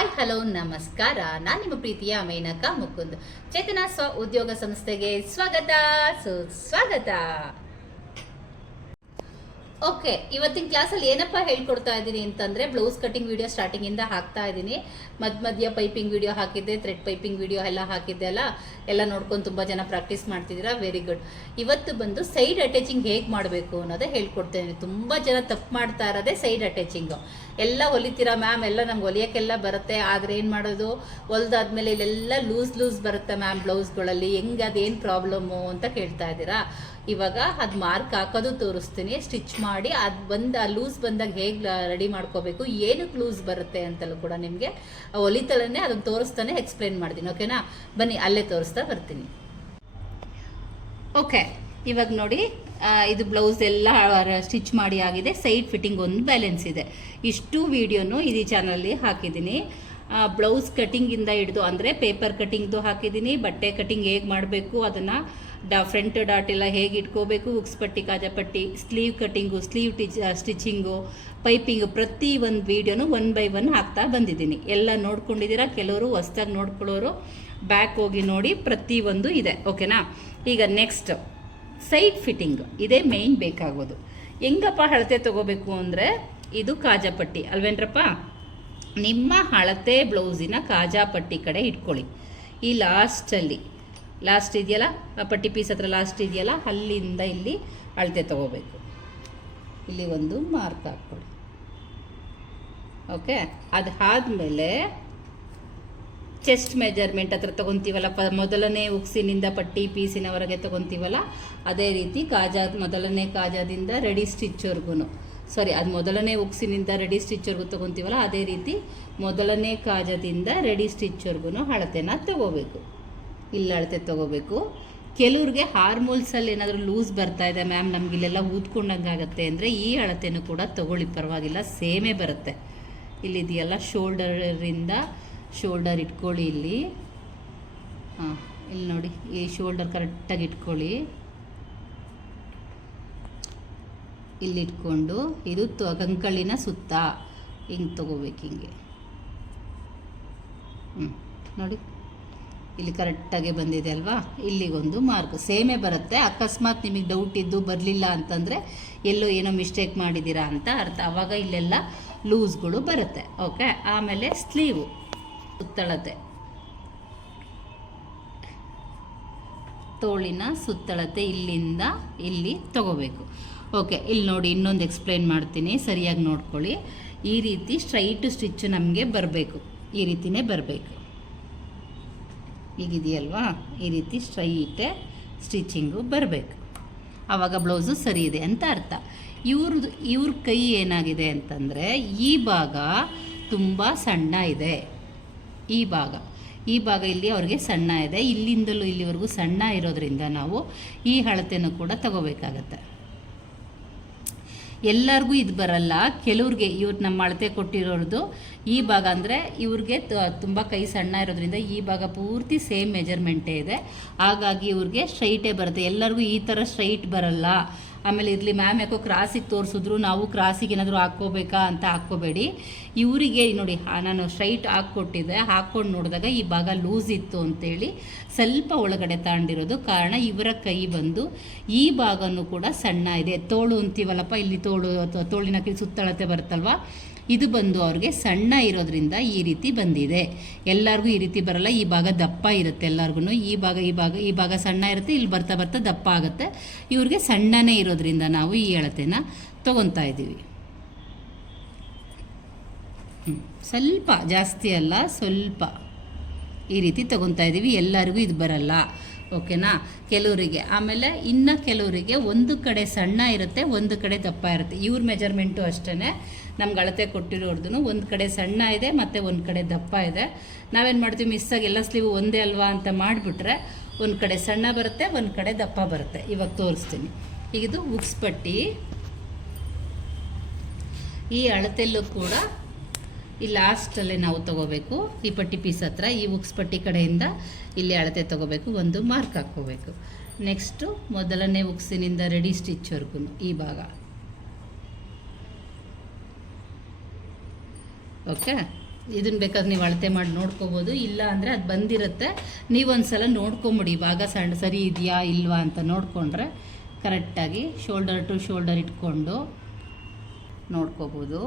Hi hello ನಮಸ್ಕಾರ. ನಾನು ನಿಮ್ಮ ಪ್ರೀತಿಯ ಮೇನಕ ಮುಕುಂದ್. ಚೇತನ ಸ್ವ ಉದ್ಯೋಗ ಸಂಸ್ಥೆಗೆ ಸ್ವಾಗತ. ಸುಸ್ವಾಗತ ಓಕೆ ಇವತ್ತಿನ ಕ್ಲಾಸಲ್ಲಿ ಏನಪ್ಪ ಹೇಳ್ಕೊಡ್ತಾ ಇದ್ದೀನಿ ಅಂತಂದ್ರೆ ಬ್ಲೌಸ್ ಕಟಿಂಗ್ ವಿಡಿಯೋ ಸ್ಟಾರ್ಟಿಂಗ್ ಇಂದ ಹಾಕ್ತಾ ಇದ್ದೀನಿ ಮಧ್ಯ ಮಧ್ಯ ಪೈಪಿಂಗ್ ವಿಡಿಯೋ ಹಾಕಿದ್ದೆ ಥ್ರೆಡ್ ಪೈಪಿಂಗ್ ವಿಡಿಯೋ ಎಲ್ಲ ಹಾಕಿದ್ದೆ ಅಲ್ಲ? ಎಲ್ಲ ನೋಡ್ಕೊಂಡು ತುಂಬಾ ಜನ ಪ್ರಾಕ್ಟೀಸ್ ಮಾಡ್ತಿದ್ದೀರಾ? ವೆರಿ ಗುಡ್ ಇವತ್ತು ಬಂದು ಸೈಡ್ ಅಟ್ಯಾಚಿಂಗ್ ಹೇಗೆ ಮಾಡಬೇಕು ಅನ್ನೋದೇ ಹೇಳ್ಕೊಡ್ತೇನೆ. ತುಂಬಾ ಜನ ತಪ್ಪು ಮಾಡ್ತಾ ಇರೋದೇ ಸೈಡ್ ಅಟ್ಯಾಚಿಂಗ್ ಎಲ್ಲ ಹೊಲಿತೀರಾ ಮ್ಯಾಮ್ ಎಲ್ಲ ನಮ್ಗೆ ಹೊಲಿಯೋಕ್ಕೆಲ್ಲ ಬರುತ್ತೆ. ಆದ್ರೆ ಏನು ಮಾಡೋದು? ಹೊಲ್ದಾದ್ಮೇಲೆ ಇಲ್ಲೆಲ್ಲ ಲೂಸ್ ಲೂಸ್ ಬರುತ್ತೆ ಮ್ಯಾಮ್ ಬ್ಲೌಸ್ಗಳಲ್ಲಿ ಹೆಂಗೆ, ಅದೇನು ಪ್ರಾಬ್ಲಮ್ಮು ಅಂತ ಕೇಳ್ತಾ ಇದ್ದೀರಾ? ಇವಾಗ ಅದು ಮಾರ್ಕ್ ಹಾಕೋದು ತೋರಿಸ್ತೀನಿ, ಸ್ಟಿಚ್ ಮಾಡಿ, ಅದು ಬಂದ, ಲೂಸ್ ಬಂದಾಗ ಹೇಗೆ ರೆಡಿ ಮಾಡ್ಕೋಬೇಕು ಏನಕ್ಕೆ ಲೂಸ್ ಬರುತ್ತೆ ಅಂತಲೂ ಕೂಡ ನಿಮಗೆ ಹೊಲಿತಲೇ ಅದನ್ನು ತೋರಿಸ್ತಾನೆ ಎಕ್ಸ್ಪ್ಲೈನ್ ಮಾಡ್ತೀನಿ, ಓಕೆನಾ? ಬನ್ನಿ, ಅಲ್ಲೇ ತೋರಿಸ್ತಾ ಬರ್ತೀನಿ. ಓಕೆ, ಇವಾಗ ನೋಡಿ ಇದು ಬ್ಲೌಸ್ ಎಲ್ಲ ಸ್ಟಿಚ್ ಮಾಡಿ ಆಗಿದೆ, ಸೈಡ್ ಫಿಟ್ಟಿಂಗ್ ಒಂದು ಬ್ಯಾಲೆನ್ಸ್ ಇದೆ. ಇಷ್ಟು ವಿಡಿಯೋನು ಇದೇ ಚಾನಲ್ಲಿ ಹಾಕಿದ್ದೀನಿ. ಬ್ಲೌಸ್ ಕಟಿಂಗಿಂದ ಹಿಡಿದು, ಅಂದರೆ ಪೇಪರ್ ಕಟಿಂಗ್ದು ಹಾಕಿದ್ದೀನಿ ಬಟ್ಟೆ ಕಟಿಂಗ್ ಹೇಗೆ ಮಾಡಬೇಕು, ಅದನ್ನು ಡಾ ಫ್ರಂಟ್ ಡಾಟ್ ಎಲ್ಲ ಹೇಗೆ ಇಟ್ಕೋಬೇಕು ಉಕ್ಸ್ ಪಟ್ಟಿ ಕಾಜಾಪಟ್ಟಿ sleeve cutting sleeve ಟಿಚ್ stitching piping ಪ್ರತಿ ಒಂದು ವೀಡಿಯೋನು ಒನ್ ಬೈ ಒನ್ ಹಾಕ್ತಾ ಬಂದಿದ್ದೀನಿ. ಎಲ್ಲ ನೋಡ್ಕೊಂಡಿದ್ದೀರಾ? ಕೆಲವರು ಹೊಸ್ದಾಗಿ ನೋಡ್ಕೊಳ್ಳೋರು ಬ್ಯಾಕ್ ಹೋಗಿ ನೋಡಿ ಪ್ರತಿ ಒಂದು ಇದೆ ಓಕೆನಾ ಈಗ ನೆಕ್ಸ್ಟ್ ಸೈಡ್ ಫಿಟ್ಟಿಂಗ್ ಇದೇ ಮೇಯ್ನ್ ಬೇಕಾಗೋದು. ಹೆಂಗಪ್ಪ ಅಳತೆ ತಗೋಬೇಕು ಅಂದರೆ, ಇದು ಕಾಜಪಟ್ಟಿ ಅಲ್ವೇನ್ರಪ್ಪ? ನಿಮ್ಮ ಅಳತೆ ಬ್ಲೌಸಿನ ಕಾಜಾಪಟ್ಟಿ ಕಡೆ ಇಟ್ಕೊಳ್ಳಿ. ಈ ಲಾಸ್ಟಲ್ಲಿ ಲಾಸ್ಟ್ ಇದೆಯಲ್ಲ? ಆ ಪಟ್ಟಿ ಪೀಸ್ ಹತ್ರ ಲಾಸ್ಟ್ ಇದೆಯಲ್ಲ? ಅಲ್ಲಿಂದ ಇಲ್ಲಿ ಅಳತೆ ತಗೋಬೇಕು. ಇಲ್ಲಿ ಒಂದು ಮಾರ್ಕ್ ಹಾಕ್ಕೊಳ್ಳಿ. ಓಕೆ ಅದು ಆದಮೇಲೆ ಚೆಸ್ಟ್ ಮೆಜರ್ಮೆಂಟ್ ಹತ್ರ ತಗೊಂತೀವಲ್ಲ ಪ ಮೊದಲನೇ ಉಕ್ಸಿನಿಂದ ಪಟ್ಟಿ ಪೀಸಿನವರೆಗೆ ತಗೊಂತೀವಲ್ಲ? ಅದೇ ರೀತಿ ಕಾಜಾ, ಮೊದಲನೇ ಕಾಜಾದಿಂದ ರೆಡಿ ಸ್ಟಿಚ್ವರ್ಗು ಸಾರಿ ಅದು ಮೊದಲನೇ ಉಕ್ಸಿನಿಂದ ರೆಡಿ ಸ್ಟಿಚ್ವರೆಗೂ ತೊಗೊತೀವಲ್ಲ, ಅದೇ ರೀತಿ ಮೊದಲನೇ ಕಾಜದಿಂದ ರೆಡಿ ಸ್ಟಿಚ್ವರೆಗೂ ಅಳತೆನ ತಗೋಬೇಕು. ಇಲ್ಲಿ ಅಳತೆ ತೊಗೋಬೇಕು. ಕೆಲವ್ರಿಗೆ ಹಾರ್ಮೋಲ್ಸಲ್ಲಿ ಏನಾದರೂ ಲೂಸ್ ಬರ್ತಾ ಇದೆ ಮ್ಯಾಮ್ ನಮ್ಗೆ ಇಲ್ಲೆಲ್ಲ ಊದ್ಕೊಂಡಂಗಾಗತ್ತೆ ಅಂದರೆ ಈ ಅಳತೆನೂ ಕೂಡ ತಗೊಳ್ಳಿ, ಪರವಾಗಿಲ್ಲ, ಸೇಮೇ ಬರುತ್ತೆ. ಇಲ್ಲಿದೆಯಲ್ಲ ಶೋಲ್ಡರಿಂದ ಶೋಲ್ಡರ್ ಇಟ್ಕೊಳ್ಳಿ ಇಲ್ಲಿ. ಹಾಂ, ಇಲ್ಲಿ ನೋಡಿ, ಈ ಶೋಲ್ಡರ್ ಕರೆಕ್ಟಾಗಿ ಇಟ್ಕೊಳ್ಳಿ. ಇಲ್ಲಿ ಇಟ್ಕೊಂಡು ಇದು ಕಂಕಳಿನ ಸುತ್ತ. ಹಿಂಗೆ ತಗೋಬೇಕು ಹಿಂಗೆ. ಹ್ಞೂ ನೋಡಿ. ಇಲ್ಲಿ ಕರೆಕ್ಟಾಗಿ ಬಂದಿದೆ ಅಲ್ವಾ? ಇಲ್ಲಿಗೊಂದು ಮಾರ್ಕ್. ಸೇಮೇ ಬರುತ್ತೆ. ಅಕಸ್ಮಾತ್ ನಿಮಗೆ ಡೌಟ್ ಇದ್ದು ಬರಲಿಲ್ಲ ಅಂತಂದರೆ ಎಲ್ಲೋ ಏನೋ ಮಿಸ್ಟೇಕ್ ಮಾಡಿದ್ದೀರಾ ಅಂತ ಅರ್ಥ. ಆವಾಗ ಇಲ್ಲೆಲ್ಲ ಲೂಸ್ಗಳು ಬರುತ್ತೆ. ಓಕೆ ಆಮೇಲೆ ಸ್ಲೀವು ಸುತ್ತಳತೆ. ತೋಳಿನ ಸುತ್ತಳತೆ ಇಲ್ಲಿಂದ ಇಲ್ಲಿ ತಗೋಬೇಕು. ಓಕೆ, ಇಲ್ಲಿ ನೋಡಿ, ಇನ್ನೊಂದು ಎಕ್ಸ್ಪ್ಲೈನ್ ಮಾಡ್ತೀನಿ, ಸರಿಯಾಗಿ ನೋಡ್ಕೊಳ್ಳಿ. ಈ ರೀತಿ ಸ್ಟ್ರೈಟ್ ಸ್ಟಿಚ್ ನಮಗೆ ಬರಬೇಕು. ಈ ರೀತಿನೇ ಬರಬೇಕು. ಈಗಿದೆಯಲ್ವಾ ಈ ರೀತಿ ಸ್ಟ್ರೈಟೇ ಸ್ಟಿಚಿಂಗು ಬರಬೇಕು. ಆವಾಗ ಬ್ಲೌಸು ಸರಿ ಇದೆ ಅಂತ ಅರ್ಥ. ಇವ್ರದ್ದು, ಇವ್ರ ಕೈ ಏನಾಗಿದೆ ಅಂತಂದರೆ, ಈ ಭಾಗ ತುಂಬ ಸಣ್ಣ ಇದೆ. ಈ ಭಾಗ. ಈ ಭಾಗ ಇಲ್ಲಿ ಅವ್ರಿಗೆ ಸಣ್ಣ ಇದೆ. ಇಲ್ಲಿಂದಲೂ ಇಲ್ಲಿವರೆಗೂ ಸಣ್ಣ ಇರೋದ್ರಿಂದ ನಾವು ಈ ಅಳತೆನೂ ಕೂಡ ತಗೋಬೇಕಾಗತ್ತೆ. ಎಲ್ಲರಿಗೂ ಇದು ಬರಲ್ಲ. ಕೆಲವ್ರಿಗೆ ಇವ್ರು ನಮ್ಮ ಅಳತೆ ಕೊಟ್ಟಿರೋದು ಈ ಭಾಗ ಅಂದರೆ ಇವ್ರಿಗೆ ತುಂಬ ಕೈ ಸಣ್ಣ ಇರೋದ್ರಿಂದ ಈ ಭಾಗ ಪೂರ್ತಿ ಸೇಮ್ ಮೆಜರ್ಮೆಂಟೇ ಇದೆ. ಹಾಗಾಗಿ ಇವ್ರಿಗೆ ಸ್ಟ್ರೈಟೇ ಬರುತ್ತೆ. ಎಲ್ಲರಿಗೂ ಈ ಥರ ಸ್ಟ್ರೈಟ್ ಬರಲ್ಲ. ಆಮೇಲೆ ಇರಲಿ, ಮ್ಯಾಮ್, ಯಾಕೋ ಕ್ರಾಸಿಗೆ ತೋರಿಸಿದ್ರು, ನಾವು ಕ್ರಾಸಿಗೆ ಏನಾದರೂ ಹಾಕ್ಕೋಬೇಕಾ ಅಂತ ಹಾಕ್ಕೋಬೇಡಿ. ಇವರಿಗೆ ನೋಡಿ ನಾನು ಸ್ಟ್ರೈಟ್ ಹಾಕ್ಕೊಟ್ಟಿದ್ದೆ ಹಾಕ್ಕೊಂಡು ನೋಡಿದಾಗ ಈ ಭಾಗ ಲೂಸ್ ಇತ್ತು ಅಂತೇಳಿ ಸ್ವಲ್ಪ ಒಳಗಡೆ ತಾಂಡಿರೋದು. ಕಾರಣ ಇವರ ಕೈ ಬಂದು ಈ ಭಾಗನೂ ಕೂಡ ಸಣ್ಣ ಇದೆ. ತೋಳು ಅಂತೀವಲ್ಲಪ್ಪ, ಇಲ್ಲಿ ತೋಳು ತೋಳಿನ ಕೈ ಸುತ್ತಳತೆ ಬರುತ್ತಲ್ವಾ? ಇದು ಬಂದು ಅವ್ರಿಗೆ ಸಣ್ಣ ಇರೋದ್ರಿಂದ ಈ ರೀತಿ ಬಂದಿದೆ. ಎಲ್ಲರಿಗೂ ಈ ರೀತಿ ಬರಲ್ಲ, ಈ ಭಾಗ ದಪ್ಪ ಇರುತ್ತೆ ಎಲ್ಲರಿಗೂ ಈ ಭಾಗ ಈ ಭಾಗ ಈ ಭಾಗ ಸಣ್ಣ ಇರುತ್ತೆ, ಇಲ್ಲಿ ಬರ್ತಾ ಬರ್ತಾ ದಪ್ಪ ಆಗುತ್ತೆ. ಇವ್ರಿಗೆ ಸಣ್ಣನೇ ಇರೋದ್ರಿಂದ ನಾವು ಈ ಅಳತೆನ ತಗೊತಾ ಇದ್ದೀವಿ. ಸ್ವಲ್ಪ ಜಾಸ್ತಿ ಅಲ್ಲ, ಸ್ವಲ್ಪ ಈ ರೀತಿ ತಗೊತಾ ಇದ್ದೀವಿ. ಎಲ್ಲರಿಗೂ ಇದು ಬರಲ್ಲ. ಓಕೆನಾ? ಕೆಲವರಿಗೆ ಆಮೇಲೆ ಇನ್ನು ಕೆಲವರಿಗೆ ಒಂದು ಕಡೆ ಸಣ್ಣ ಇರುತ್ತೆ, ಒಂದು ಕಡೆ ದಪ್ಪ ಇರುತ್ತೆ. ಇವ್ರ ಮೆಜರ್ಮೆಂಟು ಅಷ್ಟೇ ನಮ್ಗೆ ಅಳತೆ ಕೊಟ್ಟಿರೋರ್ದು ಒಂದು ಕಡೆ ಸಣ್ಣ ಇದೆ, ಮತ್ತು ಒಂದು ಕಡೆ ದಪ್ಪ ಇದೆ. ನಾವೇನು ಮಾಡ್ತೀವಿ? ಮಿಸ್ಸಾಗಿ ಎಲ್ಲ ಸ್ಲೀವ್ ಒಂದೇ ಅಲ್ವಾ ಅಂತ ಮಾಡಿಬಿಟ್ರೆ ಒಂದು ಕಡೆ ಸಣ್ಣ ಬರುತ್ತೆ, ಒಂದು ಕಡೆ ದಪ್ಪ ಬರುತ್ತೆ. ಇವಾಗ ತೋರಿಸ್ತೀನಿ. ಈಗ ಇದು ಉಕ್ಸ್ ಪಟ್ಟಿ. ಈ ಅಳತೆಲ್ಲೂ ಕೂಡ ಈ ಲಾಸ್ಟಲ್ಲೇ ನಾವು ತಗೋಬೇಕು. ಈ ಪಟ್ಟಿ ಪೀಸ್ ಹತ್ರ, ಈ ಉಕ್ಸ್ ಪಟ್ಟಿ ಕಡೆಯಿಂದ ಇಲ್ಲಿ ಅಳತೆ ತಗೋಬೇಕು, ಒಂದು ಮಾರ್ಕ್ ಹಾಕ್ಕೋಬೇಕು. ನೆಕ್ಸ್ಟು ಮೊದಲನೇ ಉಕ್ಸಿನಿಂದ ರೆಡಿ ಸ್ಟಿಚ್ವರೆಗೂ ಈ ಭಾಗ. ಓಕೆ ಇದನ್ನ ಬೇಕಾದ್ರೆ ನೀವು ಅಳತೆ ಮಾಡಿ ನೋಡ್ಕೋಬೋದು. ಇಲ್ಲ ಅಂದರೆ ಅದು ಬಂದಿರುತ್ತೆ. ನೀವೊಂದ್ಸಲ ನೋಡ್ಕೊಂಬಿಡಿ. ಭಾಗ ಸಣ್ಣ, ಸರಿ ಇದೆಯಾ, ಇಲ್ವಾ ಅಂತ ನೋಡಿಕೊಂಡ್ರೆ ಕರೆಕ್ಟಾಗಿ ಶೋಲ್ಡರ್ ಟು ಶೋಲ್ಡರ್ ಇಟ್ಕೊಂಡು ನೋಡ್ಕೋಬೋದು.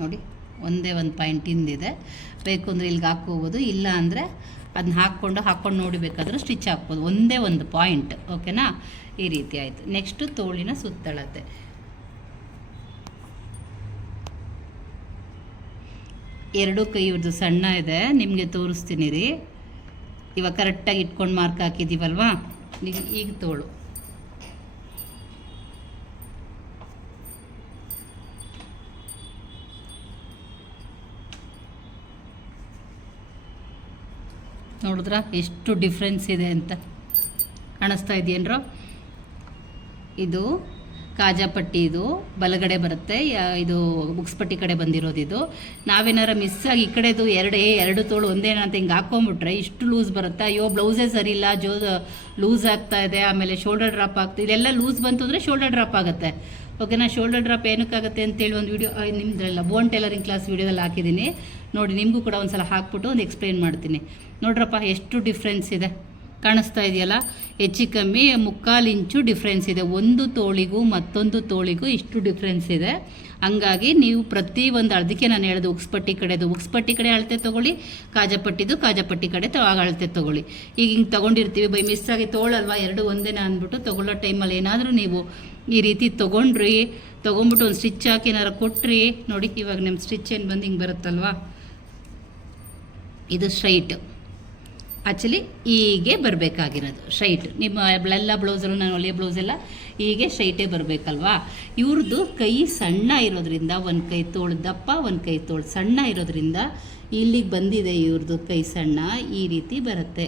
ನೋಡಿ, ಒಂದೇ ಒಂದು ಪಾಯಿಂಟ್ ಹಿಂದಿದೆ. ಬೇಕು ಅಂದರೆ ಇಲ್ಲಿಗೆ ಹಾಕ್ಕೋಬೋದು, ಇಲ್ಲ ಅಂದರೆ ಅದನ್ನ ಹಾಕ್ಕೊಂಡು ಹಾಕ್ಕೊಂಡು ನೋಡಿಬೇಕಾದ್ರೆ ಸ್ಟಿಚ್ ಹಾಕ್ಬೋದು. ಒಂದೇ ಒಂದು ಪಾಯಿಂಟ್ ಓಕೆನಾ ಈ ರೀತಿ ಆಯಿತು. ನೆಕ್ಸ್ಟು ತೋಳಿನ ಸುತ್ತಳತೆ. ಎರಡು ಕೈ ಇವ್ರದ್ದು ಸಣ್ಣ ಇದೆ, ನಿಮಗೆ ತೋರಿಸ್ತೀನಿ ರೀ. ಇವಾಗ ಕರೆಕ್ಟಾಗಿ ಇಟ್ಕೊಂಡು ಮಾರ್ಕ್ ಹಾಕಿದ್ದೀವಲ್ವಾ ಈಗ ಈಗ ತೋಳು. ನೋಡಿದ್ರ ಎಷ್ಟು ಡಿಫ್ರೆನ್ಸ್ ಇದೆ ಅಂತ ಕಾಣಿಸ್ತಾ ಇದೆಯೇನ್ರೋ ಇದು ಕಾಜಾಪಟ್ಟಿ ಇದು, ಬಲಗಡೆ ಬರುತ್ತೆ ಇದು ಬುಕ್ಸ್ಪಟ್ಟಿ ಕಡೆ ಬಂದಿರೋದು ಇದು. ನಾವೇನಾರ ಮಿಸ್ ಆಗಿ ಈ ಕಡೆದು ಎರಡೇ ಎರಡು ತೋಳು ಒಂದೇ ಅಂತ ಹಿಂಗೆ ಹಾಕೊಂಬಿಟ್ರೆ ಇಷ್ಟು ಲೂಸ್ ಬರುತ್ತೆ? ಅಯ್ಯೋ ಬ್ಲೌಸೇ ಸರಿ ಇಲ್ಲ, ಜೋ ಲೂಸ್ ಆಗ್ತಾ ಇದೆ, ಆಮೇಲೆ ಶೋಲ್ಡರ್ ಡ್ರಾಪ್ ಆಗ್ತಾ, ಇದೆಲ್ಲ ಲೂಸ್ ಬಂತು ಅಂದರೆ ಶೋಲ್ಡರ್ ಡ್ರಾಪ್ ಆಗುತ್ತೆ. ಓಕೆನಾ ಶೋಲ್ಡರ್ ಡ್ರಾಪ್ ಏನಕ್ಕಾಗುತ್ತೆ ಅಂತೇಳಿ ಒಂದು ವಿಡಿಯೋ ನಿಮ್ದ್ರಲ್ಲ ಬೋನ್ ಟೈಲರಿಂಗ್ ಕ್ಲಾಸ್ ವೀಡಿಯೋದಲ್ಲಿ ಹಾಕಿದ್ದೀನಿ. ನೋಡಿ, ನಿಮಗೂ ಕೂಡ ಒಂದು ಸಲ ಹಾಕ್ಬಿಟ್ಟು ಒಂದು ಎಕ್ಸ್ಪ್ಲೈನ್ ಮಾಡ್ತೀನಿ. ನೋಡ್ರಪ್ಪ, ಎಷ್ಟು ಡಿಫ್ರೆನ್ಸ್ ಇದೆ. ಕಾಣಿಸ್ತಾ ಇದೆಯಲ್ಲ? ಹೆಚ್ಚು ಕಮ್ಮಿ, ಮುಕ್ಕಾಲು ಇಂಚು ಡಿಫ್ರೆನ್ಸ್ ಇದೆ. ಒಂದು ತೋಳಿಗೂ ಮತ್ತೊಂದು ತೋಳಿಗೂ ಇಷ್ಟು ಡಿಫ್ರೆನ್ಸ್ ಇದೆ. ಹಂಗಾಗಿ ನೀವು ಪ್ರತಿ ಒಂದು, ಅದಕ್ಕೆ ನಾನು ಹೇಳೋದು ಉಕ್ಸ್ಪಟ್ಟಿ ಕಡೆದು. ಉಕ್ಸ್ಪಟ್ಟಿ ಕಡೆ ಅಳತೆ ತೊಗೊಳ್ಳಿ ಕಾಜಪಟ್ಟಿದು ಕಾಜಪಟ್ಟಿ ಕಡೆ ಅಳತೆ ತೊಗೊಳ್ಳಿ. ಈಗ ಹಿಂಗೆ ತೊಗೊಂಡಿರ್ತೀವಿ. ಬೈ ಮಿಸ್ ಆಗಿ ತೋಳಲ್ವಾ? ಎರಡು ಒಂದೇನ ಅಂದ್ಬಿಟ್ಟು ತೊಗೊಳ್ಳೋ ಟೈಮಲ್ಲಿ ಏನಾದರೂ ನೀವು ಈ ರೀತಿ ತೊಗೊಂಡ್ರಿ. ತೊಗೊಂಬಿಟ್ಟು ಒಂದು ಸ್ಟಿಚ್ ಹಾಕಿ ಏನಾರು ಕೊಟ್ರಿ. ನೋಡಿ, ಇವಾಗ ನಿಮ್ಮ ಸ್ಟಿಚ್ ಏನು ಬಂದು ಹಿಂಗೆ ಬರುತ್ತಲ್ವಾ? ಇದು ಸ್ಟ್ರೈಟ್ ಆ್ಯಕ್ಚುಲಿ ಹೀಗೆ ಬರಬೇಕಾಗಿರೋದು. ಶೈಟ್ ನಿಮ್ಮ ಎಲ್ಲ ಬ್ಲೌಸಲ್ಲೂ ನಾನು ಒಳ್ಳೆಯ ಬ್ಲೌಸ್ ಎಲ್ಲ ಹೀಗೆ ಶೈಟೇ ಬರಬೇಕಲ್ವಾ? ಇವ್ರದ್ದು ಕೈ ಸಣ್ಣ ಇರೋದ್ರಿಂದ ಒಂದು ಕೈ ತೋಳು ದಪ್ಪ, ಒಂದು ಕೈ ತೋಳು ಸಣ್ಣ ಇರೋದ್ರಿಂದ ಇಲ್ಲಿಗೆ ಬಂದಿದೆ ಇವ್ರದ್ದು ಕೈ ಸಣ್ಣ, ಈ ರೀತಿ ಬರುತ್ತೆ.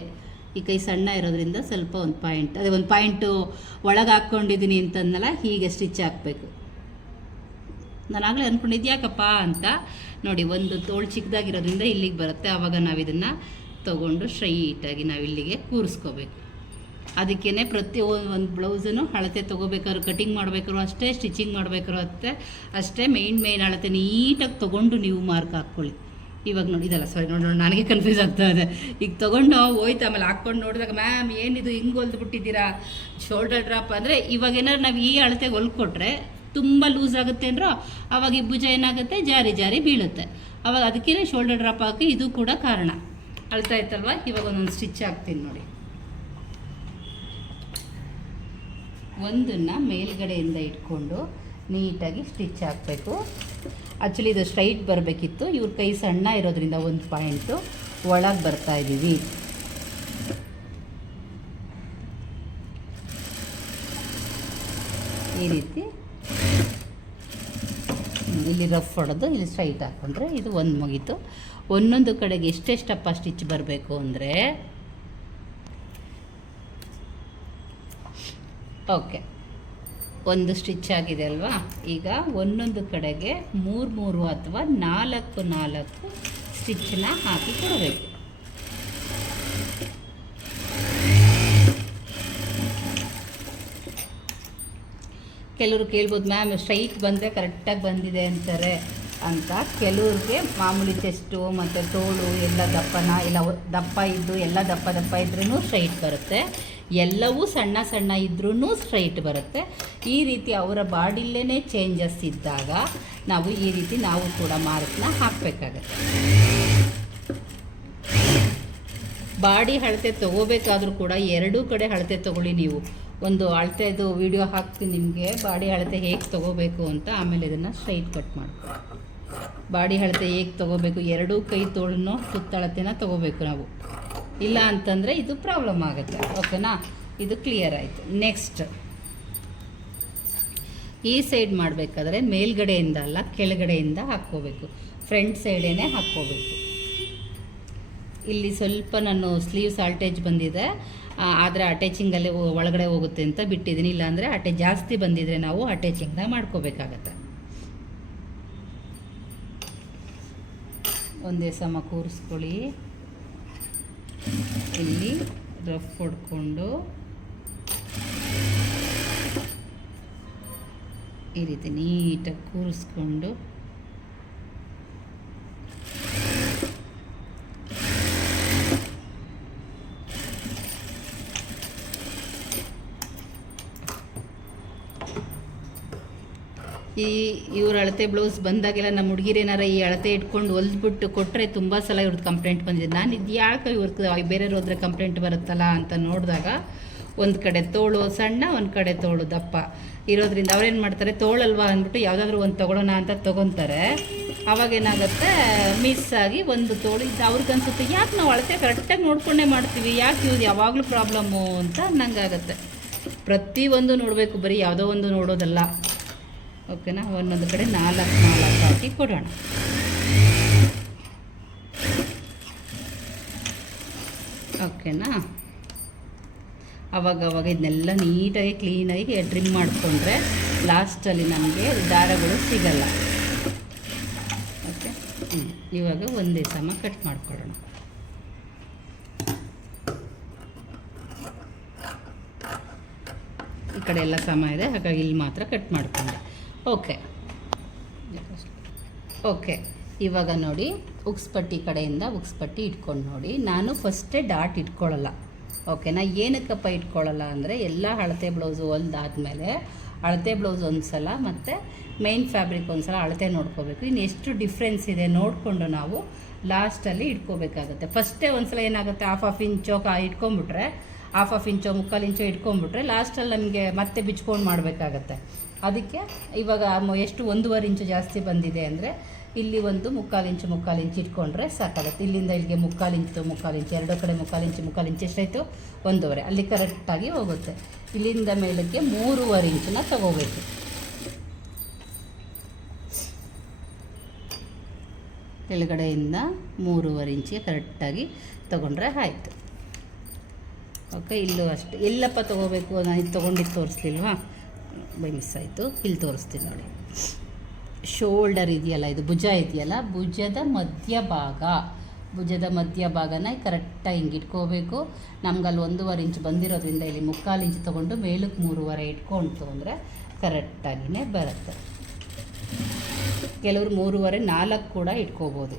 ಈ ಕೈ ಸಣ್ಣ ಇರೋದ್ರಿಂದ ಸ್ವಲ್ಪ ಒಂದು ಪಾಯಿಂಟ್ ಅದೇ ಒಂದು ಪಾಯಿಂಟು ಒಳಗೆ ಹಾಕ್ಕೊಂಡಿದ್ದೀನಿ ಅಂತಂದಲ್ಲ ಹೀಗೆ ಸ್ಟಿಚ್ ಹಾಕಬೇಕು. ನಾನು ಆಗಲೇ ಅಂದ್ಕೊಂಡಿದ್ದು ಅಂತ ನೋಡಿ, ಒಂದು ತೋಳು ಚಿಕ್ಕದಾಗಿರೋದ್ರಿಂದ ಇಲ್ಲಿಗೆ ಬರುತ್ತೆ. ಆವಾಗ ನಾವು ಇದನ್ನು ತೊಗೊಂಡು ಸ್ಟ್ರೈಟಾಗಿ ನಾವು ಇಲ್ಲಿಗೆ ಕೂರಿಸ್ಕೋಬೇಕು. ಅದಕ್ಕೇ ಪ್ರತಿ ಒಂದು ಬ್ಲೌಸನ್ನು ಅಳತೆ ತೊಗೋಬೇಕಾದ್ರು, ಕಟಿಂಗ್ ಮಾಡಬೇಕಾರು ಅಷ್ಟೇ, ಸ್ಟಿಚಿಂಗ್ ಮಾಡಬೇಕಾರು ಅಷ್ಟೇ ಅಷ್ಟೇ ಮೇಯ್ನ್ ಮೇಯ್ನ್ ಅಳತೆ ನೀಟಾಗಿ ತೊಗೊಂಡು ನೀವು ಮಾರ್ಕ್ ಹಾಕ್ಕೊಳ್ಳಿ. ಇವಾಗ ನೋಡಿ, ಇದಲ್ಲ ಸಾರಿ ನೋಡಿ ನನಗೆ ಕನ್ಫ್ಯೂಸ್ ಆಗ್ತಾ ಇದೆ. ಈಗ ತೊಗೊಂಡು ಹೋಯ್ತು, ಆಮೇಲೆ ಹಾಕ್ಕೊಂಡು ನೋಡಿದಾಗ ಮ್ಯಾಮ್ ಏನಿದು, ಹಿಂಗೆ ಹೊಲ್ದ್ಬಿಟ್ಟಿದ್ದೀರಾ ಶೋಲ್ಡರ್ ಡ್ರಾಪ್ ಅಂದರೆ ಇವಾಗ ಏನಾದ್ರು ನಾವು ಈ ಅಳತೆಗೆ ಹೊಲ್ಕೊಟ್ರೆ ತುಂಬ ಲೂಸ್ ಆಗುತ್ತೆ ಅಂದ್ರೋ, ಅವಾಗ ಈ ಭುಜ ಏನಾಗುತ್ತೆ? ಜಾರಿ ಜಾರಿ ಬೀಳುತ್ತೆ. ಅವಾಗ ಅದಕ್ಕೇ ಶೋಲ್ಡರ್ ಡ್ರಾಪ್ ಹಾಕಿ, ಇದು ಕೂಡ ಕಾರಣ. ಅಳ್ತಾ ಇತ್ತಲ್ವ? ಇವಾಗ ಒಂದೊಂದು ಸ್ಟಿಚ್ ಹಾಕ್ತೀನಿ ನೋಡಿ. ಒಂದನ್ನ ಮೇಲ್ಗಡೆಯಿಂದ ಇಟ್ಕೊಂಡು ನೀಟಾಗಿ ಸ್ಟಿಚ್ ಹಾಕಬೇಕು. ಆ್ಯಕ್ಚುಲಿ ಇದು ಸ್ಟ್ರೈಟ್ ಬರಬೇಕಿತ್ತು. ಇವ್ರ ಕೈ ಸಣ್ಣ ಇರೋದ್ರಿಂದ ಒಂದು ಪಾಯಿಂಟು ಒಳಗೆ ಬರ್ತಾ ಇದ್ದೀವಿ ಈ ರೀತಿ ಇಲ್ಲಿ ರಫ್ ಹೊಡೆದು ಇಲ್ಲಿ ಸ್ಟ್ರೈಟ್ ಹಾಕ್ಕೊಂಡ್ರೆ ಇದು ಒಂದು ಮುಗೀತು. ಒಂದೊಂದು ಕಡೆಗೆ ಎಷ್ಟೆಷ್ಟಪ್ಪ ಸ್ಟಿಚ್ ಬರಬೇಕು ಅಂದರೆ ಓಕೆ ಒಂದು ಸ್ಟಿಚ್ ಆಗಿದೆ ಅಲ್ವಾ? ಈಗ ಒಂದೊಂದು ಕಡೆಗೆ ಮೂರು ಮೂರು ಅಥವಾ ನಾಲ್ಕು ನಾಲ್ಕು ಸ್ಟಿಚ್ಚನ್ನ ಹಾಕಿ ಕೊಡಬೇಕು. ಕೆಲವರು ಕೇಳ್ಬೋದು, ಮ್ಯಾಮ್ ಸ್ಟ್ರೈಟ್ ಬಂದರೆ ಕರೆಕ್ಟಾಗಿ ಬಂದಿದೆ ಅಂತಾರೆ. ಅಂತ ಕೆಲವ್ರಿಗೆ ಮಾಮೂಲಿ ಚೆಸ್ಟು ಮತ್ತು ತೋಳು, ಎಲ್ಲ ದಪ್ಪನ, ಇಲ್ಲ ದಪ್ಪ ಇದ್ದು ಎಲ್ಲ ದಪ್ಪ ದಪ್ಪ ಇದ್ರೂ ಸ್ಟ್ರೈಟ್ ಬರುತ್ತೆ. ಎಲ್ಲವೂ ಸಣ್ಣ ಸಣ್ಣ ಇದ್ರೂ ಸ್ಟ್ರೈಟ್ ಬರುತ್ತೆ. ಈ ರೀತಿ ಅವರ ಬಾಡಿಲೇ ಚೇಂಜಸ್ ಇದ್ದಾಗ ನಾವು ಈ ರೀತಿ ನಾವು ಕೂಡ ಮಾರ್ಕ್ನ ಹಾಕಬೇಕಾಗತ್ತೆ. ಬಾಡಿ ಅಳತೆ ತೊಗೋಬೇಕಾದ್ರೂ ಕೂಡ ಎರಡೂ ಕಡೆ ಅಳತೆ ತೊಗೊಳ್ಳಿ ನೀವು. ಒಂದು ಅಳತೆದು ವಿಡಿಯೋ ಹಾಕ್ತೀನಿ ನಿಮಗೆ, ಬಾಡಿ ಅಳತೆ ಹೇಗೆ ತೊಗೋಬೇಕು ಅಂತ ಆಮೇಲೆ ಇದನ್ನು ಸ್ಟ್ರೈಟ್ ಕಟ್ ಮಾಡ್ಕೊಳ್ಳಿ ಬಾಡಿ ಅಳತೆ ಹೇಗೆ ತೊಗೋಬೇಕು, ಎರಡೂ ಕೈ ತೋಳನ್ನು ಸುತ್ತಳತೆನ ತೊಗೋಬೇಕು ನಾವು. ಇಲ್ಲ ಅಂತಂದರೆ ಇದು ಪ್ರಾಬ್ಲಮ್ ಆಗುತ್ತೆ ಓಕೆನಾ ಇದು ಕ್ಲಿಯರ್ ಆಯಿತು. ನೆಕ್ಸ್ಟ್ ಈ ಸೈಡ್ ಮಾಡಬೇಕಾದ್ರೆ ಮೇಲ್ಗಡೆಯಿಂದ ಅಲ್ಲ, ಕೆಳಗಡೆಯಿಂದ ಹಾಕ್ಕೋಬೇಕು. ಫ್ರಂಟ್ ಸೈಡೇನೆ ಹಾಕ್ಕೋಬೇಕು. ಇಲ್ಲಿ ಸ್ವಲ್ಪ ನಾನು ಸ್ಲೀವ್ಸ್ ಆಲ್ಟೇಜ್ ಬಂದಿದೆ. ಆದರೆ ಅಟ್ಯಾಚಿಂಗಲ್ಲೇ ಒಳಗಡೆ ಹೋಗುತ್ತೆ ಅಂತ ಬಿಟ್ಟಿದ್ದೀನಿ. ಇಲ್ಲಾಂದರೆ ಅಟೆ ಜಾಸ್ತಿ ಬಂದಿದ್ರೆ ನಾವು ಅಟ್ಯಾಚಿಂಗ್ನ ಮಾಡ್ಕೋಬೇಕಾಗತ್ತೆ. ಒಂದೇ ಸಮ ಕೂರಿಸ್ಕೊಳ್ಳಿ. ಇಲ್ಲಿ ರಫ್ ಹೊಡ್ಕೊಂಡು. ಈ ರೀತಿ ನೀಟಾಗಿ ಕೂರಿಸ್ಕೊಂಡು. ಈ ಇವ್ರ ಅಳತೆ ಬ್ಲೌಸ್ ಬಂದಾಗೆಲ್ಲ ನಮ್ಮ ಹುಡುಗಿರೇನಾರ ಈ ಅಳತೆ ಇಟ್ಕೊಂಡು ಹೊಲ್ದ್ಬಿಟ್ಟು ಕೊಟ್ಟರೆ ತುಂಬ ಸಲ ಇವ್ರದ್ದು ಕಂಪ್ಲೇಂಟ್ ಬಂದಿದೆ. ನಾನು ಇದು ಯಾಕೆ ಇವ್ರದ್ದು ಬೇರೆಯವ್ರು ಹೋದ್ರೆ ಕಂಪ್ಲೇಂಟ್ ಬರುತ್ತಲ್ಲ ಅಂತ ನೋಡಿದಾಗ ಒಂದು ಕಡೆ ತೋಳು ಸಣ್ಣ, ಒಂದು ಕಡೆ ತೋಳು ದಪ್ಪ. ಇರೋದ್ರಿಂದ ಅವ್ರೇನು ಮಾಡ್ತಾರೆ, ತೋಳಲ್ವಾ ಅಂದ್ಬಿಟ್ಟು ಯಾವುದಾದ್ರು ಒಂದು ತೊಗೊಳೋಣ ಅಂತ ತೊಗೊತಾರೆ. ಅವಾಗ ಏನಾಗುತ್ತೆ ಮಿಸ್ ಆಗಿ ಒಂದು ತೋಳು ಇದು ಅವ್ರಿಗನ್ಸುತ್ತೆ, ಯಾಕೆ ನಾವು ಅಳತೆ ಕರೆಕ್ಟಾಗಿ ನೋಡ್ಕೊಂಡೇ ಮಾಡ್ತೀವಿ, ಯಾಕೆ ಇವ್ರು ಯಾವಾಗಲೂ ಪ್ರಾಬ್ಲಮ್ಮು ಅಂತ ಅನ್ನಂಗಾಗತ್ತೆ ಪ್ರತಿಯೊಂದು ನೋಡಬೇಕು, ಬರೀ ಯಾವುದೋ ಒಂದು ನೋಡೋದಲ್ಲ. ಓಕೆನಾ? ಒಂದೊಂದು ಕಡೆ ನಾಲ್ಕು ನಾಲ್ಕು ಹಾಕಿ ಕೊಡೋಣ. ಓಕೆನಾ? ಅವಾಗ ಅವಾಗ ಇದನ್ನೆಲ್ಲ ನೀಟಾಗಿ, ಕ್ಲೀನಾಗಿ ಡ್ರಿಮ್ ಮಾಡಿಕೊಂಡ್ರೆ ಲಾಸ್ಟಲ್ಲಿ ನಮಗೆ ದಾರಗಳು ಸಿಗಲ್ಲ. ಓಕೆ? ಇವಾಗ ಒಂದೇ ಸಮ ಕಟ್ ಮಾಡಿಕೊಡೋಣ ಈ ಕಡೆ ಎಲ್ಲ ಸಮ ಇದೆ, ಹಾಗಾಗಿ ಇಲ್ಲಿ ಮಾತ್ರ ಕಟ್ ಮಾಡಿಕೊಂಡೆ. ಓಕೆ ಓಕೆ ಇವಾಗ ನೋಡಿ ಉಕ್ಸ್ಪಟ್ಟಿ ಕಡೆಯಿಂದ ಉಕ್ಸ್ಪಟ್ಟಿ ಇಟ್ಕೊಂಡು ನೋಡಿ. ನಾನು ಫಸ್ಟೇ ಡಾಟ್ ಇಟ್ಕೊಳ್ಳಲ್ಲ ಓಕೆನಾ ಏನಕ್ಕಪ್ಪ ಇಟ್ಕೊಳ್ಳಲ್ಲ ಅಂದರೆ, ಎಲ್ಲ ಅಳತೆ ಬ್ಲೌಸು ಹೊಲ್ದಾದ್ಮೇಲೆ ಅಳತೆ ಬ್ಲೌಸ್ ಒಂದು ಸಲ ಮತ್ತು ಮೈನ್ ಫ್ಯಾಬ್ರಿಕ್ ಒಂದು ಸಲ ಅಳತೆ ನೋಡ್ಕೋಬೇಕು. ಇನ್ನು ಎಷ್ಟು ಡಿಫ್ರೆನ್ಸ್ ಇದೆ ನೋಡಿಕೊಂಡು ನಾವು ಲಾಸ್ಟಲ್ಲಿ ಇಟ್ಕೋಬೇಕಾಗುತ್ತೆ. ಫಸ್ಟೇ ಒಂದು ಸಲ ಏನಾಗುತ್ತೆ? ಹಾಫ್ ಹಾಫ್ ಇಂಚು ಇಟ್ಕೊಂಡ್ಬಿಟ್ರೆ ಹಾಫ್ ಆಫ್ ಇಂಚೋ ಮುಕ್ಕಾಲು ಇಂಚೋ ಇಟ್ಕೊಂಡ್ಬಿಟ್ರೆ ಲಾಸ್ಟಲ್ಲಿ ನಮಗೆ ಮತ್ತೆ ಬಿಚ್ಕೊಂಡು ಮಾಡಬೇಕಾಗತ್ತೆ. ಅದಕ್ಕೆ ಇವಾಗ ಎಷ್ಟು ಒಂದೂವರೆ ಇಂಚು ಜಾಸ್ತಿ ಬಂದಿದೆ ಅಂದರೆ ಇಲ್ಲಿ ಒಂದು ಮುಕ್ಕಾಲು ಇಂಚು ಮುಕ್ಕಾಲು ಇಂಚು ಇಟ್ಕೊಂಡ್ರೆ ಸಾಕಾಗುತ್ತೆ. ಇಲ್ಲಿಂದ ಇಲ್ಲಿಗೆ ಮುಕ್ಕಾಲು ಇಂಚು ಮುಕ್ಕಾಲು ಇಂಚು ಎರಡೂ ಕಡೆ ಮುಕ್ಕಾಲು ಇಂಚು ಮುಕ್ಕಾಲು ಇಂಚು ಎಷ್ಟಾಯಿತು? ಒಂದೂವರೆ. ಅಲ್ಲಿ ಕರೆಕ್ಟಾಗಿ ಹೋಗುತ್ತೆ. ಇಲ್ಲಿಂದ ಮೇಲಕ್ಕೆ ಮೂರುವರೆ ಇಂಚನ್ನ ತಗೋಬೇಕು. ಕೆಳಗಡೆಯಿಂದ ಮೂರುವರೆ ಇಂಚಿಗೆ ಕರೆಕ್ಟಾಗಿ ತಗೊಂಡ್ರೆ ಆಯಿತು. ಓಕೆ, ಇಲ್ಲೂ ಅಷ್ಟೇ. ಎಲ್ಲಪ್ಪ ತೊಗೋಬೇಕು ನಾನು ಇದು ತೊಗೊಂಡಿದ್ದು ತೋರಿಸ್ಲಿಲ್ವಾ? ಬೈ ಮಿಸ್ ಆಯಿತು. ಇಲ್ಲಿ ತೋರಿಸ್ತೀನಿ ನೋಡಿ. ಶೋಲ್ಡರ್ ಇದೆಯಲ್ಲ, ಇದು ಭುಜ ಇದೆಯಲ್ಲ, ಭುಜದ ಮಧ್ಯಭಾಗ. ಭುಜದ ಮಧ್ಯಭಾಗನ ಕರೆಕ್ಟಾಗಿ ಹಿಂಗೆ ಇಟ್ಕೋಬೇಕು. ನಮ್ಗೆ ಅಲ್ಲಿ ಒಂದೂವರೆ ಇಂಚು ಬಂದಿರೋದ್ರಿಂದ ಇಲ್ಲಿ ಮುಕ್ಕಾಲು ಇಂಚು ತೊಗೊಂಡು ಮೇಲಕ್ಕೆ ಮೂರುವರೆ ಇಟ್ಕೊಂಡು ಅಂದರೆ ಕರೆಕ್ಟಾಗಿಯೇ ಬರುತ್ತೆ. ಕೆಲವರು ಮೂರುವರೆ, ನಾಲ್ಕು ಕೂಡ ಇಟ್ಕೋಬೋದು.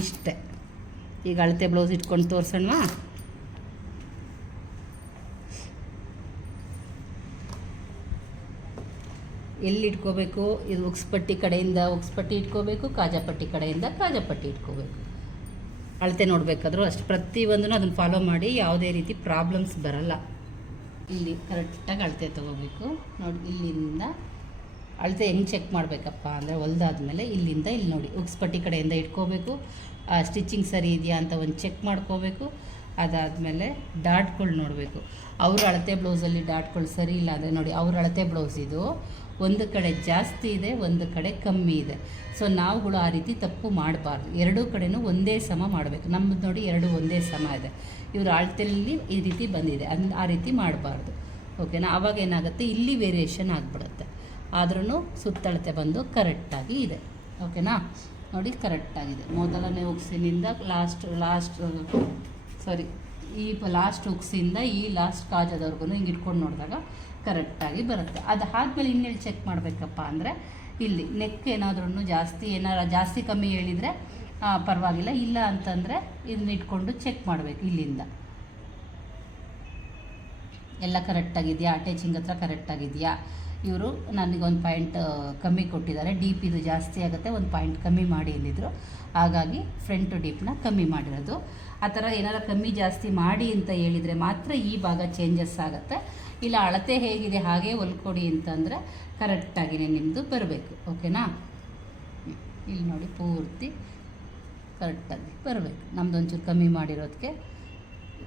ಇಷ್ಟೇ. ಈಗ ಅಳತೆ ಬ್ಲೌಸ್ ಇಟ್ಕೊಂಡು ತೋರಿಸೋಣ ಎಲ್ಲಿ ಇಟ್ಕೋಬೇಕು? ಇದು ಉಕ್ಸ್ಪಟ್ಟಿ ಕಡೆಯಿಂದ ಉಕ್ಸ್ಪಟ್ಟಿ ಇಟ್ಕೋಬೇಕು, ಕಾಜಾಪಟ್ಟಿ ಕಡೆಯಿಂದ ಕಾಜಾಪಟ್ಟಿ ಇಟ್ಕೋಬೇಕು. ಅಳತೆ ನೋಡಬೇಕಾದ್ರೂ ಅಷ್ಟು. ಪ್ರತಿಯೊಂದನ್ನು ಅದನ್ನು ಫಾಲೋ ಮಾಡಿ ಯಾವುದೇ ರೀತಿ ಪ್ರಾಬ್ಲಮ್ಸ್ ಬರಲ್ಲ. ಇಲ್ಲಿ ಕರೆಕ್ಟಾಗಿ ಅಳತೆ ತೊಗೋಬೇಕು. ನೋಡಿ, ಇಲ್ಲಿಂದ ಅಳತೆ ಹೆಂಗೆ ಚೆಕ್ ಮಾಡಬೇಕಪ್ಪ ಅಂದರೆ ಹೊಲ್ದಾದ್ಮೇಲೆ ಇಲ್ಲಿಂದ ಇಲ್ಲಿ ನೋಡಿ ಉಕ್ಸ್ಪಟ್ಟಿ ಕಡೆಯಿಂದ ಇಟ್ಕೋಬೇಕು. ಆ ಸ್ಟಿಚಿಂಗ್ ಸರಿ ಇದೆಯಾ ಅಂತ ಒಂದು ಚೆಕ್ ಮಾಡ್ಕೋಬೇಕು. ಅದಾದಮೇಲೆ ಡಾಟ್ಗಳು ನೋಡಬೇಕು. ಅವ್ರ ಅಳತೆ ಬ್ಲೌಸಲ್ಲಿ ಡಾಟ್ಗಳು ಸರಿ ಇಲ್ಲ ಅಂದರೆ ನೋಡಿ ಅವ್ರ ಅಳತೆ ಬ್ಲೌಸ್ ಇದು ಒಂದು ಕಡೆ ಜಾಸ್ತಿ ಇದೆ, ಒಂದು ಕಡೆ ಕಮ್ಮಿ ಇದೆ. ಸೊ ನಾವುಗಳು ಆ ರೀತಿ ತಪ್ಪು ಮಾಡಬಾರ್ದು. ಎರಡೂ ಕಡೆನೂ ಒಂದೇ ಸಮ ಮಾಡಬೇಕು. ನಮ್ಮದು ನೋಡಿ ಎರಡು ಒಂದೇ ಸಮ ಇದೆ. ಇವ್ರ ಅಳತೆಯಲ್ಲಿ ಈ ರೀತಿ ಬಂದಿದೆ. ಅಂದ್ ಆ ರೀತಿ ಮಾಡಬಾರ್ದು. ಓಕೆನಾ ಆವಾಗ ಏನಾಗುತ್ತೆ? ಇಲ್ಲಿ ವೇರಿಯೇಷನ್ ಆಗಿಬಿಡುತ್ತೆ. ಆದ್ರೂ ಸುತ್ತಳತೆ ಬಂದು ಕರೆಕ್ಟಾಗಿ ಇದೆ. ಓಕೆನಾ? ನೋಡಿ ಕರೆಕ್ಟಾಗಿದೆ. ಮೊದಲನೇ ಉಕ್ಸಿನಿಂದ ಲಾಸ್ಟ್ ಲಾಸ್ಟ್ ಸಾರಿ ಈ ಲಾಸ್ಟ್ ಉಕ್ಸಿಂದ ಈ ಲಾಸ್ಟ್ ಕಾಜದವ್ರಿಗೂ ಹಿಂಗೆ ಇಟ್ಕೊಂಡು ನೋಡಿದಾಗ ಕರೆಕ್ಟಾಗಿ ಬರುತ್ತೆ. ಅದು ಆದಮೇಲೆ ಇನ್ನೆಲ್ಲಿ ಚೆಕ್ ಮಾಡಬೇಕಪ್ಪ ಅಂದರೆ ಇಲ್ಲಿ ನೆಕ್ ಏನಾದ್ರೂ ಜಾಸ್ತಿ ಏನಾರ ಜಾಸ್ತಿ ಕಮ್ಮಿ ಹೇಳಿದರೆ ಪರವಾಗಿಲ್ಲ. ಇಲ್ಲ ಅಂತಂದರೆ ಇದನ್ನ ಇಟ್ಕೊಂಡು ಚೆಕ್ ಮಾಡಬೇಕು ಇಲ್ಲಿಂದ. ಎಲ್ಲ ಕರೆಕ್ಟಾಗಿದೆಯಾ? ಅಟ್ಯಾಚಿಂಗ್ ಹತ್ರ ಕರೆಕ್ಟಾಗಿದೆಯಾ? ಇವರು ನನಗೊಂದು ಪಾಯಿಂಟ್ ಕಮ್ಮಿ ಕೊಟ್ಟಿದ್ದಾರೆ. ಡೀಪ್ ಇದು ಜಾಸ್ತಿ ಆಗುತ್ತೆ, ಒಂದು ಪಾಯಿಂಟ್ ಕಮ್ಮಿ ಮಾಡಿ ಅಂದಿದ್ರು. ಹಾಗಾಗಿ ಫ್ರಂಟ್ ಡೀಪ್ನ ಕಮ್ಮಿ ಮಾಡಿರೋದು. ಆ ಥರ ಏನಾರ ಕಮ್ಮಿ ಜಾಸ್ತಿ ಮಾಡಿ ಅಂತ ಹೇಳಿದರೆ ಮಾತ್ರ ಈ ಭಾಗ ಚೇಂಜಸ್ ಆಗುತ್ತೆ. ಇಲ್ಲ, ಅಳತೆ ಹೇಗಿದೆ, ಹಾಗೆ ಹೊಲ್ಕೊಡಿ ಅಂತಂದರೆ ಕರೆಕ್ಟಾಗಿಯೇ ನಿಮ್ಮದು ಬರಬೇಕು. ಓಕೆನಾ ಇಲ್ಲಿ ನೋಡಿ, ಪೂರ್ತಿ ಕರೆಕ್ಟಾಗಿ ಬರಬೇಕು. ನಮ್ದು ಒಂಚೂರು ಕಮ್ಮಿ ಮಾಡಿರೋದಕ್ಕೆ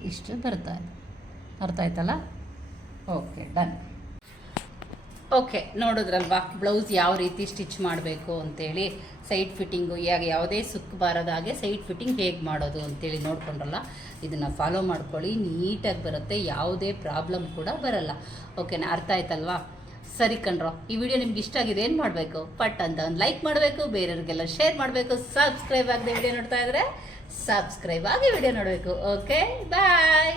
ಇಷ್ಟು ಬರ್ತಾ ಇದೆ. ಅರ್ಥ ಆಯ್ತಲ್ಲ? ಓಕೆ ಡನ್ ಓಕೆ ನೋಡಿದ್ರಲ್ವಾ? ಬ್ಲೌಸ್ ಯಾವ ರೀತಿ ಸ್ಟಿಚ್ ಮಾಡಬೇಕು ಅಂತೇಳಿ, ಸೈಡ್ ಫಿಟ್ಟಿಂಗು ಈಗ ಯಾವುದೇ ಸುಕ್ಕು ಬಾರದ ಹಾಗೆ ಸೈಡ್ ಫಿಟ್ಟಿಂಗ್ ಹೇಗೆ ಮಾಡೋದು ಅಂತೇಳಿ ನೋಡ್ಕೊಂಡ್ರಲ್ಲ, ಇದನ್ನು ಫಾಲೋ ಮಾಡ್ಕೊಳ್ಳಿ, ನೀಟಾಗಿ ಬರುತ್ತೆ, ಯಾವುದೇ ಪ್ರಾಬ್ಲಮ್ ಕೂಡ ಬರಲ್ಲ. ಓಕೆನಾ ಅರ್ಥ ಆಯ್ತಲ್ವಾ? ಸರಿ ಕಣ್ರೋ, ಈ ವಿಡಿಯೋ ನಿಮ್ಗೆ ಇಷ್ಟ ಆಗಿದೆ, ಏನು ಮಾಡಬೇಕು? ಪಟ್ ಅಂತ ಒಂದು ಲೈಕ್ ಮಾಡಬೇಕು, ಬೇರೆಯವ್ರಿಗೆಲ್ಲ ಶೇರ್ ಮಾಡಬೇಕು ಸಬ್ಸ್ಕ್ರೈಬ್ ಆಗದೆ ವಿಡಿಯೋ ನೋಡ್ತಾ ಇದ್ರೆ ಸಬ್ಸ್ಕ್ರೈಬ್ ಆಗಿ ವಿಡಿಯೋ ನೋಡಬೇಕು. Okay bye